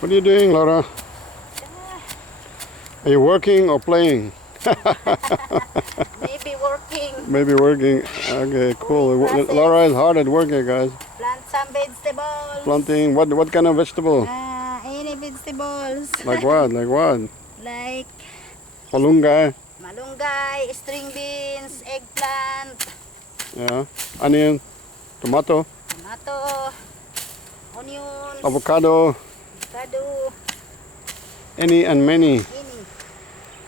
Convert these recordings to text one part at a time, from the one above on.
What are you doing, Laura? Are you working or playing? Maybe working. Maybe working. Okay, cool. Laura is hard at working, guys. Plant some vegetables. Planting. What kind of vegetable? Any vegetables. Like what? Like what? Like Malunggay. malunggay, string beans, eggplant. Yeah. Onion. Tomato. Tomato. Onions. Avocado. Avocado. Any and many. Any.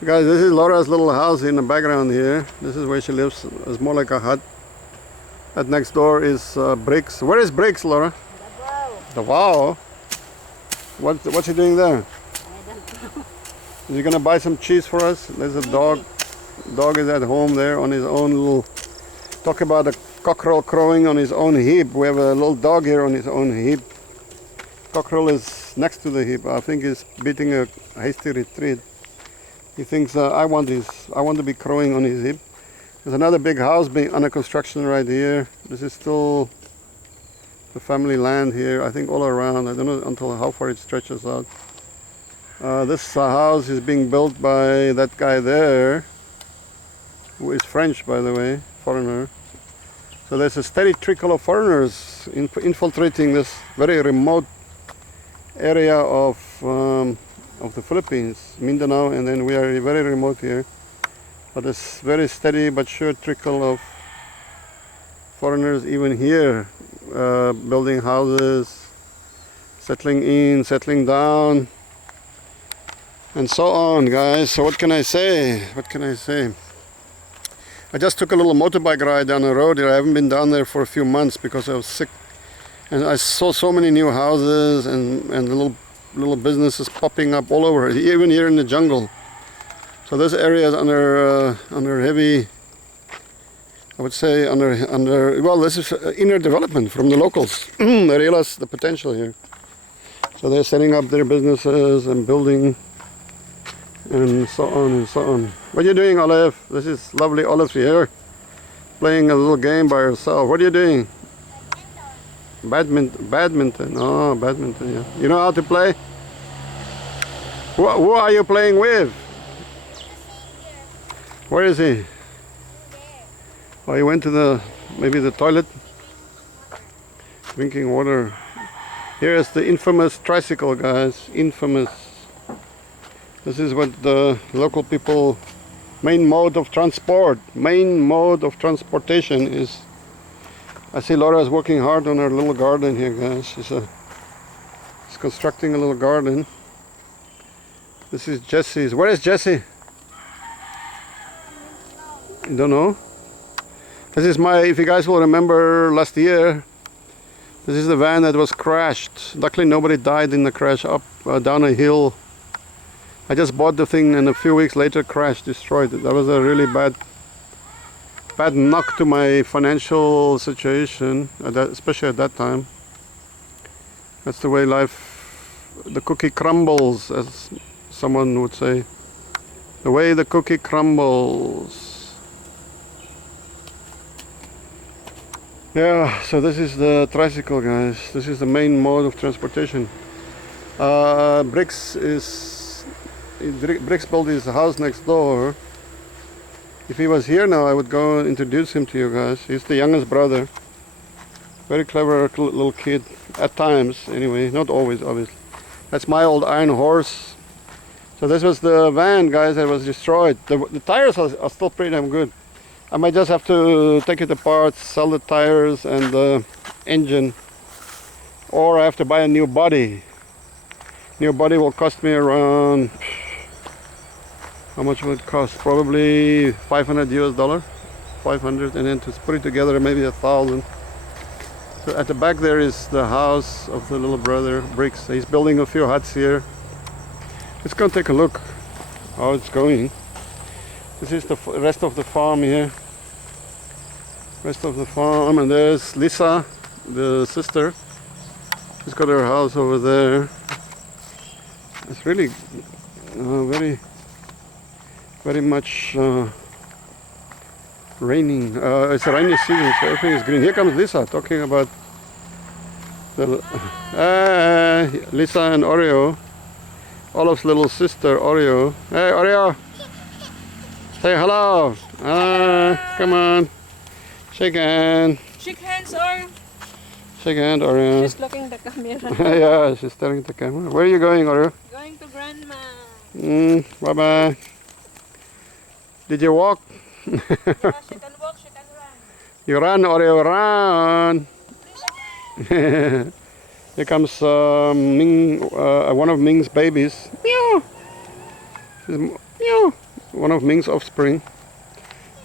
Guys, this is Laura's little house in the background here. This is where she lives. It's more like a hut. That next door is bricks. Where is bricks, Laura? The wow. What's he doing there? I don't know. Is he gonna buy some cheese for us? There's a dog. Dog is at home there on his own little. Talk about a cockerel crowing on his own heap. We have a little dog here on his own heap. Cockerel is next to the heap. I think he's beating a hasty retreat. He thinks I want to be crowing on his heap. There's another big house being under construction right here. This is still the family land here. I think all around. I don't know until how far it stretches out. This house is being built by that guy there, who is French, by the way, foreigner. So there's a steady trickle of foreigners infiltrating this very remote area of the Philippines, Mindanao, and then we are very remote here. But it's very steady but sure trickle of foreigners even here, building houses, settling in, settling down, and so on, guys. So what can I say? What can I say? I just took a little motorbike ride down the road here. I haven't been down there for a few months because I was sick. And I saw so many new houses and little businesses popping up all over, even here in the jungle. So this area is under heavy, I would say, well, this is inner development from the locals. They realize the potential here. So they're setting up their businesses and building and so on and so on. What are you doing, Olive? This is lovely Olive here, playing a little game by herself. What are you doing? Badminton. Oh, badminton, yeah. You know how to play? Who are you playing with? Where is he? Oh, he went to maybe the toilet? Drinking water. Here is the infamous tricycle, guys. Infamous. This is what the local people, main mode of transportation is. I see Laura is working hard on her little garden here, guys. She's constructing a little garden. This is Jesse's. Where is Jesse? You don't know? This is if you guys will remember last year, this is the van that was crashed. Luckily nobody died in the crash down a hill. I just bought the thing and a few weeks later crashed, destroyed it. That was a really bad knock to my financial situation, especially at that time. That's the way the cookie crumbles, as someone would say. The way the cookie crumbles. Yeah, so this is the tricycle, guys. This is the main mode of transportation. Bricks built his house next door. If he was here now, I would go and introduce him to you guys. He's the youngest brother. Very clever little kid. At times, anyway. Not always, obviously. That's my old iron horse. So this was the van, guys, that was destroyed. The tires are still pretty damn good. I might just have to take it apart, sell the tires and the engine. Or I have to buy a new body. New body will cost me around... How much will it cost? Probably $500 US. 500, and then to put it together maybe 1,000. So at the back there is the house of the little brother, bricks. He's building a few huts here. Let's go take a look how it's going. This is the rest of the farm here. Rest of the farm, and there's Lisa, the sister. She's got her house over there. It's really very much raining. It's a rainy season, so everything is green. Here comes Lisa talking about Lisa and Oreo. Olaf's little sister, Oreo. Hey, Oreo. Say hello. Come on. Shake hand. Shake hands or Shake hand, Oreo. just looking the camera. Yeah, she's staring at the camera. Where are you going, Oreo? Going to grandma. Bye-bye. Did you walk? Yeah, she can walk, she can run. You run, Oreo, run. Here comes Ming, one of Ming's babies. Meow. Meow. One of Ming's offspring.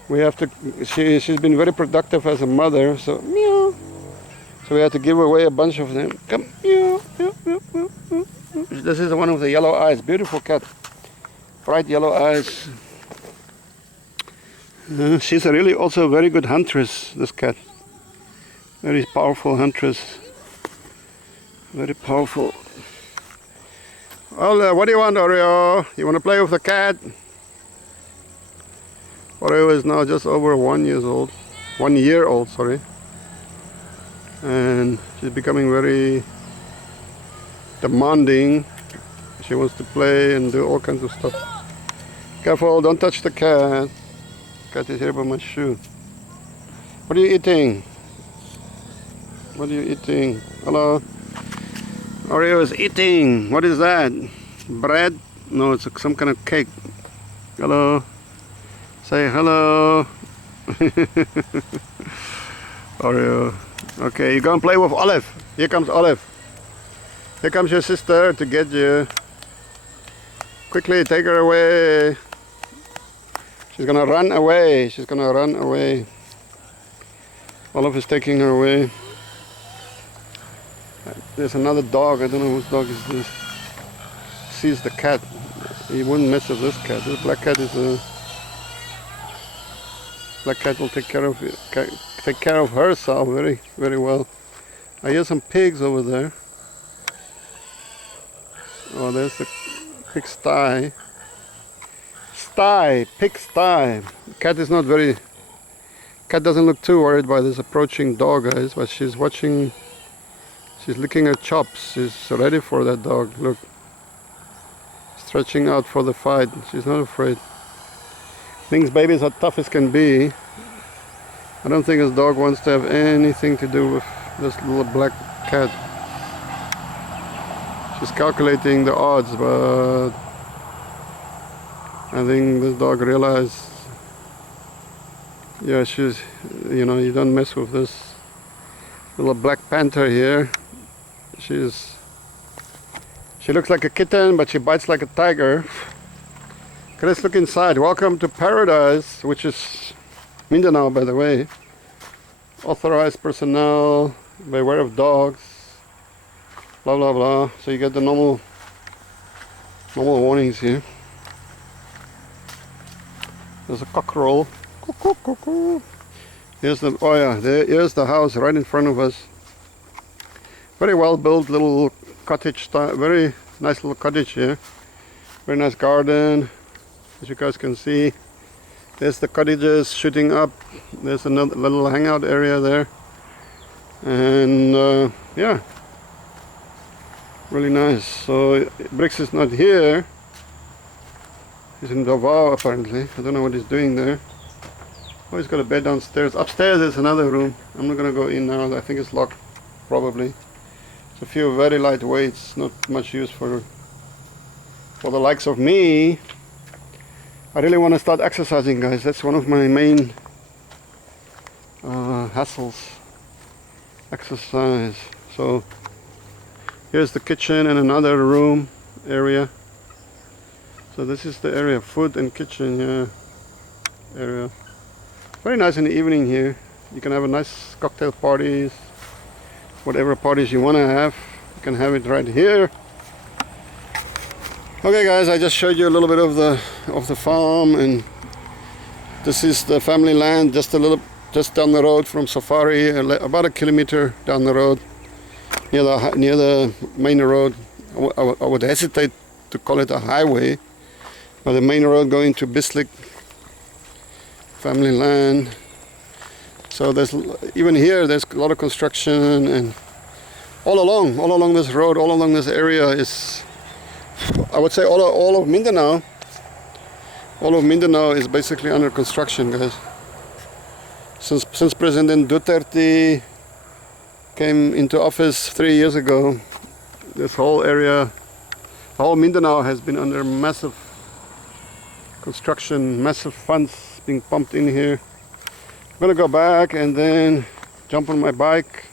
We have to. She's been very productive as a mother, so meow. So we have to give away a bunch of them. Come, meow, meow, meow, meow, meow. This is one of the yellow eyes. Beautiful cat. Bright yellow eyes. She's really also a very good huntress. This cat. Very powerful huntress. Very powerful. Well, what do you want, Oreo? You want to play with the cat? Oreo is now just over 1 year old. 1 year old, sorry. And she's becoming very demanding. She wants to play and do all kinds of stuff. Careful, don't touch the cat. Cat is here by my shoe. What are you eating? What are you eating? Hello? Oreo is eating. What is that? Bread? No, it's some kind of cake. Hello? Say hello. Oreo. Okay, you go and play with Olive. Here comes Olive. Here comes your sister to get you. Quickly, take her away. She's gonna run away. She's gonna run away. Olive is taking her away. There's another dog. I don't know whose dog is this. Sees the cat. He wouldn't mess with this cat. This black cat is a. Black cat will take care of herself very, very well. I hear some pigs over there. Oh, there's the pig sty. Pig sty. Cat is not very. Cat doesn't look too worried by this approaching dog, guys. But she's watching. She's licking her chops. She's ready for that dog. Look, stretching out for the fight. She's not afraid. Ming's babies are tough as can be. I don't think this dog wants to have anything to do with this little black cat. She's calculating the odds, but I think this dog realized, yeah, she's, you know, you don't mess with this little black panther here. She looks like a kitten, but she bites like a tiger. Okay, let's look inside. Welcome to paradise, which is Mindanao, by the way. Authorized personnel, beware of dogs, blah blah blah. So you get the normal warnings here. There's a cockerel. Here's the here's the house right in front of us. Very well built little cottage style. Very nice little cottage here. Very nice garden. As you guys can see, there's the cottages shooting up. There's another little hangout area there, and yeah, really nice. So Brix is not here. He's in Davao apparently. I don't know what he's doing there. Oh, he's got a bed downstairs. Upstairs there's another room. I'm not gonna go in now. I think it's locked, probably. It's a few very light weights. Not much use for the likes of me. I really want to start exercising, guys. That's one of my main hassles. Exercise. So here's the kitchen and another room area. So this is the area, food and kitchen, yeah, area. Very nice in the evening here. You can have a nice cocktail parties, whatever parties you want to have. You can have it right here. Okay guys, I just showed you a little bit of the farm, and this is the family land just down the road from Safari, about a kilometer down the road, near the main road. I would hesitate to call it a highway, but the main road going to Bislik family land. So there's even here there's a lot of construction and all along this road, all along this area is, I would say, all of Mindanao. All of Mindanao is basically under construction, guys. Since President Duterte came into office 3 years ago, this whole area, the whole Mindanao has been under massive construction, massive funds being pumped in here. I'm gonna go back and then jump on my bike,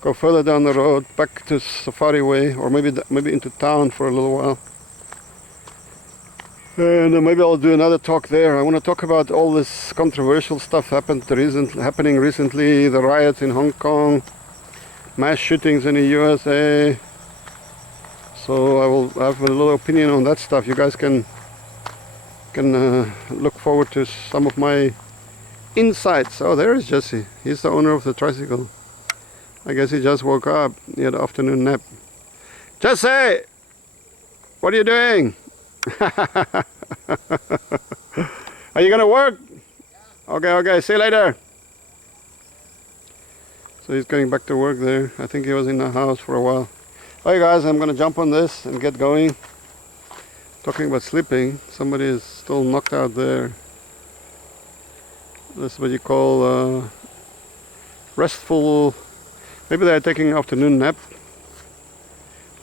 go further down the road, back to Safari Way, or maybe into town for a little while. And maybe I'll do another talk there. I want to talk about all this controversial stuff happening recently, the riots in Hong Kong, mass shootings in the USA. So I will have a little opinion on that stuff. You guys can look forward to some of my insights. Oh, there is Jesse. He's the owner of the tricycle. I guess he just woke up. He had an afternoon nap. Jesse! What are you doing? Are you gonna work? Okay, see you later. So he's going back to work there. I think he was in the house for a while. Hey guys, I'm gonna jump on this and get going. Talking about sleeping, somebody is still knocked out there. That's what you call restful. Maybe they're taking an afternoon nap.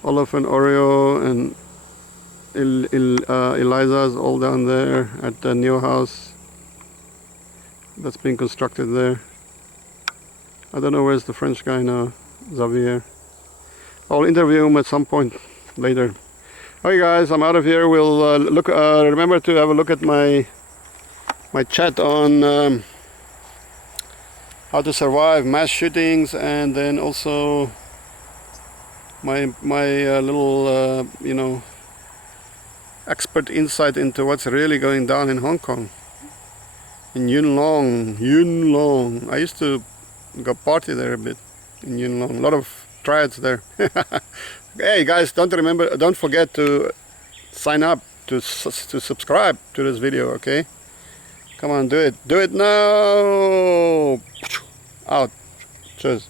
Olive and Oreo and Eliza's all down there at the new house that's being constructed there. I don't know where's the French guy now, Xavier. I'll interview him at some point later. Okay guys, I'm out of here. We'll remember to have a look at my chat on how to survive mass shootings, and then also my little you know, expert insight into what's really going down in Hong Kong, in Yuen Long. I used to go party there a bit in Yuen Long. A lot of triads there. Hey guys, don't forget to sign up to subscribe to this video. Okay, come on, do it now. Out. Cheers.